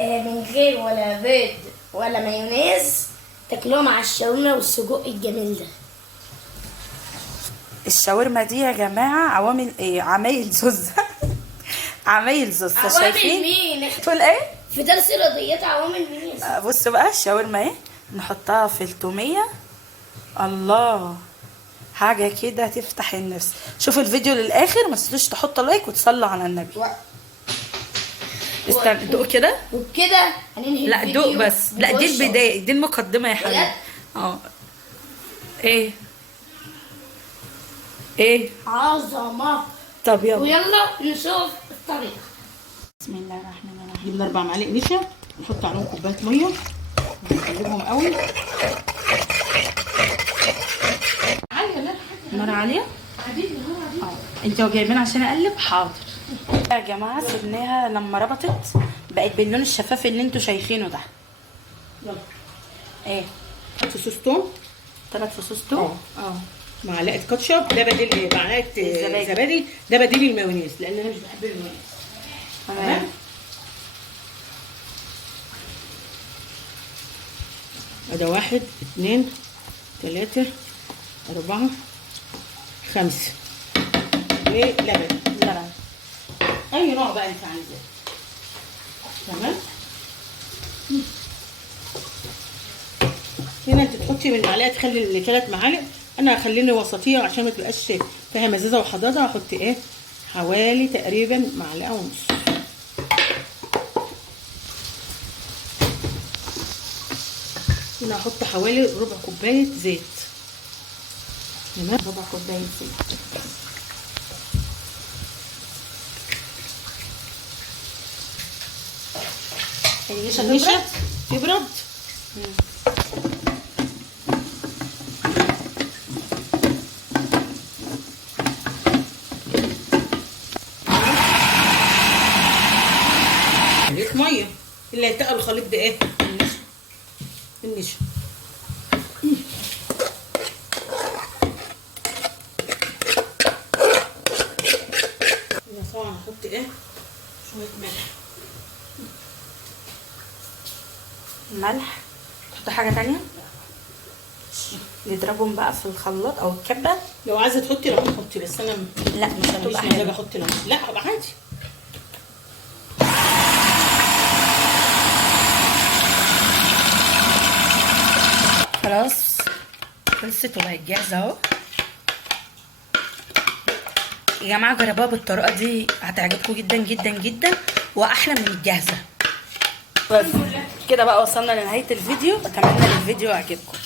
من غير ولا بيض ولا مايونيز، تاكلوها مع الشاورما والسجق الجميل ده. الشاورما دي يا جماعه عوامل ايه؟ عمايل زوزه. عمايل زوزه عوامل شايفين؟ مين؟ تقول ايه؟ في درس الرياضيات عوامل مين؟ بصوا بقى الشاورما اهي، نحطها في التوميه. الله، حاجه كده تفتح النفس. شوفوا الفيديو للاخر، ما تنسوش تحطوا لايك وتصلوا على النبي. استنى دوق كده. وبكده هننهي لا الفيديو. دوق بس، لا دي البدايه، دي المقدمه يا حبيبي. بجد؟ ايه ايه عظمه. طب يلا ويلا نشوف الطريقه. بسم الله الرحمن الرحيم. جبنا 4 معالق نشا، نحط عليهم كوبايه ميه ونقلبهم قوي. نار عاليه. انتوا جايبين عشان اقلب؟ حاضر يا جماعه. سيبناها لما ربطت بقت باللون الشفاف اللي انتوا شايفينه ده. يلا ايه؟ فصوص توم، 3 فصوص توم. معلقه كاتشب، ده بديل ايه؟ معلقه زبادي، ده بديل المايونيز لان انا مش بحب المايونيز. تمام. ده 1 2 3 4 5 ولبن. لبن اي نوع بقى انت عايزاه. تمام. هنا انت تحطي من معلقه، تخلي 3 معالق. انا هخليني وسطيه عشان ما تبقاش فيها مزازه وحضاضه. هحط ايه؟ حوالي تقريبا معلقه ونص. هنا هحط حوالي ربع كوبايه زيت. تمام، ربع كوبايه زيت. النشا تبرد. خليط ميه اللي هيتقل الخليط ده ايه؟ النشا. هنا طبعا هحط ايه؟ شويه ملح. تحط حاجه تانية؟ نضربهم بقى في الخلاط او الكبه. لو عايزه تحطي ليمون حطي، بس انا لا مش هتبقى مش مزاج حلوه. احط ليمون. لا هبقى عادي. خلاص خلصت وبقت جاهزه اهو. يا جماعه جربوها بالطريقه دي، هتعجبكم جدا جدا جدا واحلى من الجاهزه. بس كده بقى وصلنا لنهايه الفيديو. اتمنى الفيديو يعجبكم.